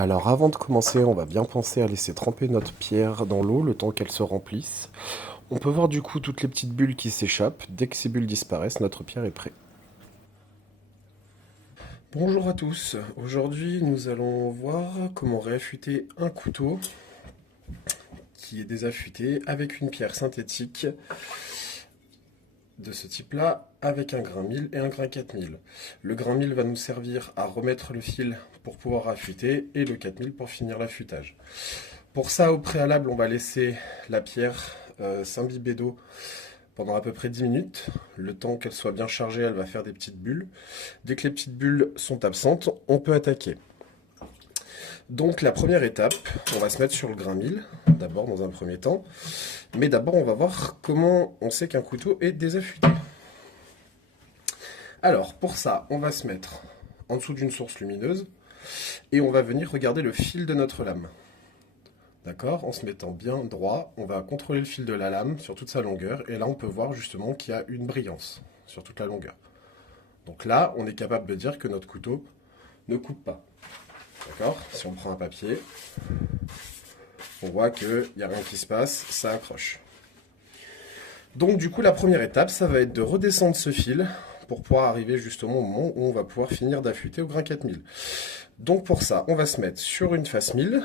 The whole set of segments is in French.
Alors avant de commencer, on va bien penser à laisser tremper notre pierre dans l'eau le temps qu'elle se remplisse. On peut voir du coup toutes les petites bulles qui s'échappent. Dès que ces bulles disparaissent, notre pierre est prête. Bonjour à tous, aujourd'hui nous allons voir comment réaffûter un couteau qui est désaffûté avec une pierre synthétique de ce type-là avec un grain 1000 et un grain 4000. Le grain 1000 va nous servir à remettre le fil pour pouvoir affûter et le 4000 pour finir l'affûtage. Pour ça, au préalable, on va laisser la pierre s'imbiber d'eau pendant à peu près 10 minutes. Le temps qu'elle soit bien chargée, elle va faire des petites bulles. Dès que les petites bulles sont absentes, on peut attaquer. Donc la première étape, on va se mettre sur le grain 1000, d'abord dans un premier temps. Mais d'abord, on va voir comment on sait qu'un couteau est désaffûté. Alors, pour ça, on va se mettre en dessous d'une source lumineuse et on va venir regarder le fil de notre lame. D'accord? En se mettant bien droit, on va contrôler le fil de la lame sur toute sa longueur et là, on peut voir justement qu'il y a une brillance sur toute la longueur. Donc là, on est capable de dire que notre couteau ne coupe pas. D'accord? Si on prend un papier, on voit qu'il n'y a rien qui se passe, ça accroche. Donc du coup, la première étape, ça va être de redescendre ce fil pour pouvoir arriver justement au moment où on va pouvoir finir d'affûter au grain 4000. Donc pour ça, on va se mettre sur une face 1000.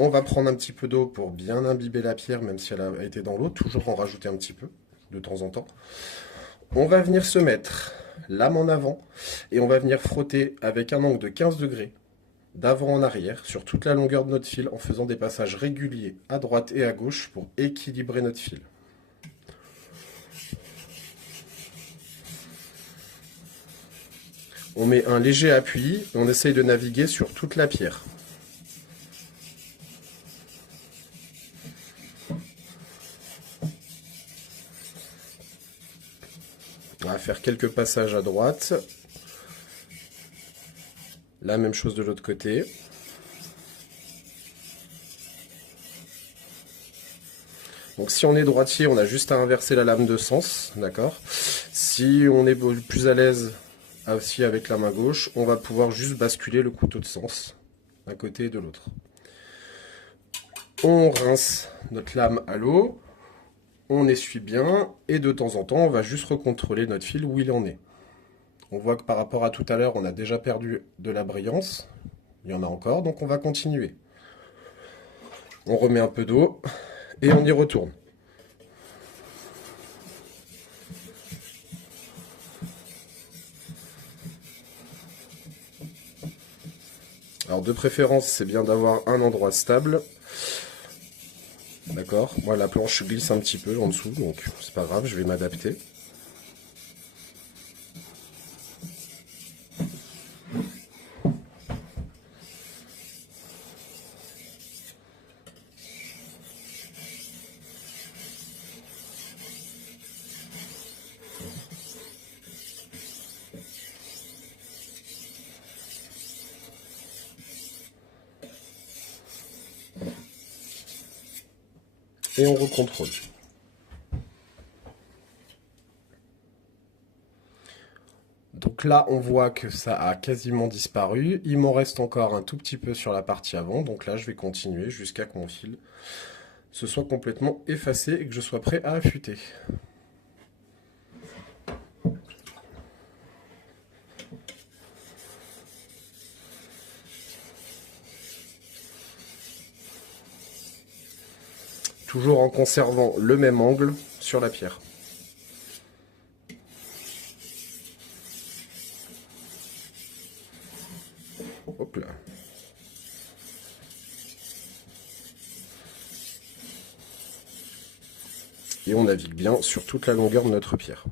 On va prendre un petit peu d'eau pour bien imbiber la pierre, même si elle a été dans l'eau, toujours en rajouter un petit peu, de temps en temps. On va venir se mettre lame en avant et on va venir frotter avec un angle de 15 degrés d'avant en arrière sur toute la longueur de notre fil en faisant des passages réguliers à droite et à gauche pour équilibrer notre fil. On met un léger appui et on essaye de naviguer sur toute la pierre. On va faire quelques passages à droite. La même chose de l'autre côté. Donc si on est droitier, on a juste à inverser la lame de sens, d'accord? Si on est plus à l'aise aussi avec la main gauche, on va pouvoir juste basculer le couteau de sens d'un côté et de l'autre. On rince notre lame à l'eau, on essuie bien et de temps en temps, on va juste recontrôler notre fil où il en est. On voit que par rapport à tout à l'heure, on a déjà perdu de la brillance. Il y en a encore, donc on va continuer. On remet un peu d'eau et on y retourne. Alors de préférence, c'est bien d'avoir un endroit stable. D'accord? Moi, la planche glisse un petit peu en dessous, donc c'est pas grave, je vais m'adapter. Et on recontrôle. Donc là, on voit que ça a quasiment disparu. Il m'en reste encore un tout petit peu sur la partie avant. Donc là, je vais continuer jusqu'à que mon fil se soit complètement effacé et que je sois prêt à affûter. Toujours en conservant le même angle sur la pierre. Hop là. Et on navigue bien sur toute la longueur de notre pierre.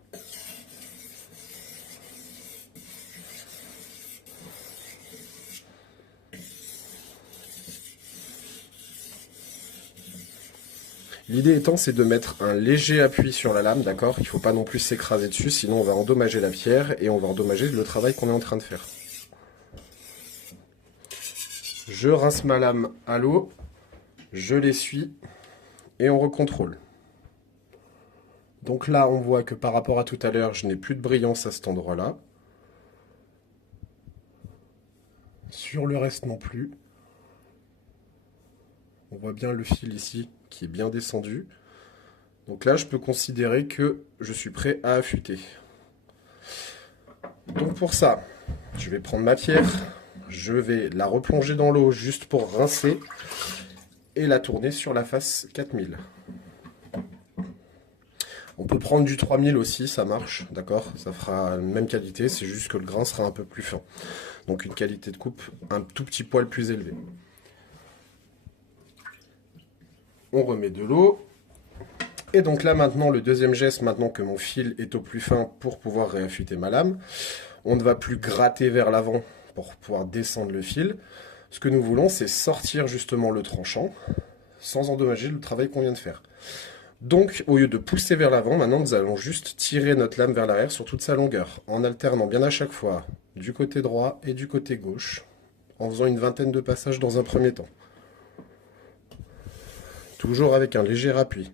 L'idée étant, c'est de mettre un léger appui sur la lame, d'accord? Il ne faut pas non plus s'écraser dessus, sinon on va endommager la pierre et on va endommager le travail qu'on est en train de faire. Je rince ma lame à l'eau, je l'essuie et on recontrôle. Donc là, on voit que par rapport à tout à l'heure, je n'ai plus de brillance à cet endroit-là. Sur le reste non plus. On voit bien le fil ici qui est bien descendu. Donc là, je peux considérer que je suis prêt à affûter. Donc pour ça, je vais prendre ma pierre, je vais la replonger dans l'eau juste pour rincer et la tourner sur la face 4000. On peut prendre du 3000 aussi, ça marche, d'accord? Ça fera la même qualité, c'est juste que le grain sera un peu plus fin. Donc une qualité de coupe un tout petit poil plus élevée. On remet de l'eau. Et donc là maintenant, le deuxième geste, maintenant que mon fil est au plus fin pour pouvoir réaffûter ma lame, on ne va plus gratter vers l'avant pour pouvoir descendre le fil. Ce que nous voulons, c'est sortir justement le tranchant sans endommager le travail qu'on vient de faire. Donc, au lieu de pousser vers l'avant, maintenant nous allons juste tirer notre lame vers l'arrière sur toute sa longueur, en alternant bien à chaque fois du côté droit et du côté gauche, en faisant une vingtaine de passages dans un premier temps. Toujours avec un léger appui.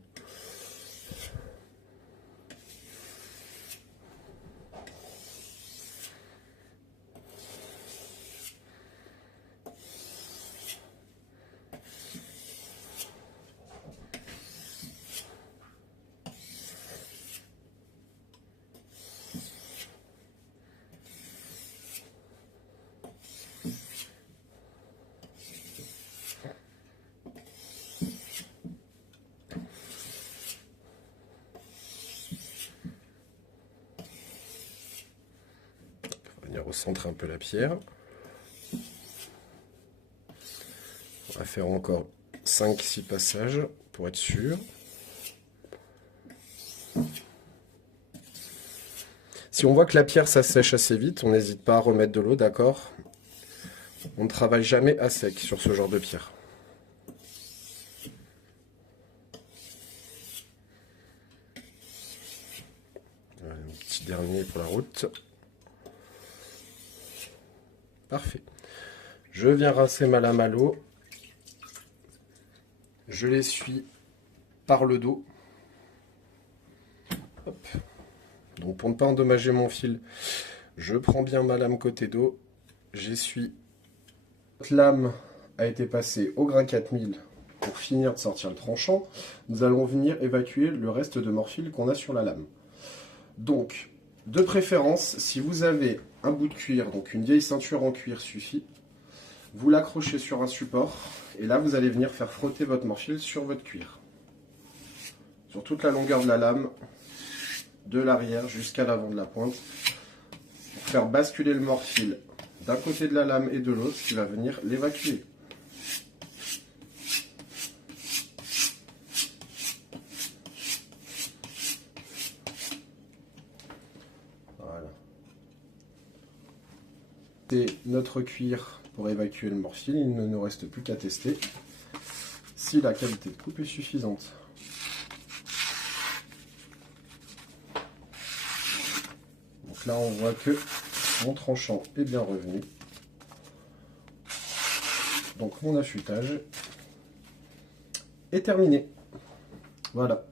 Recentrer un peu la pierre. On va faire encore 5-6 passages pour être sûr. Si on voit que la pierre s'assèche assez vite, on n'hésite pas à remettre de l'eau, d'accord? On ne travaille jamais à sec sur ce genre de pierre. Un petit dernier pour la route. Parfait. Je viens rincer ma lame à l'eau. Je l'essuie par le dos. Hop. Donc pour ne pas endommager mon fil, je prends bien ma lame côté dos. J'essuie. Notre lame a été passée au grain 4000 pour finir de sortir le tranchant. Nous allons venir évacuer le reste de morphile qu'on a sur la lame. Donc, de préférence, si vous avez un bout de cuir, donc une vieille ceinture en cuir suffit, vous l'accrochez sur un support et là vous allez venir faire frotter votre morphile sur votre cuir. Sur toute la longueur de la lame, de l'arrière jusqu'à l'avant de la pointe, pour faire basculer le morphile d'un côté de la lame et de l'autre, qui va venir l'évacuer. Voilà. C'est notre cuir pour évacuer le morphile, il ne nous reste plus qu'à tester si la qualité de coupe est suffisante. Donc là on voit que mon tranchant est bien revenu. Donc mon affûtage est terminé. Voilà.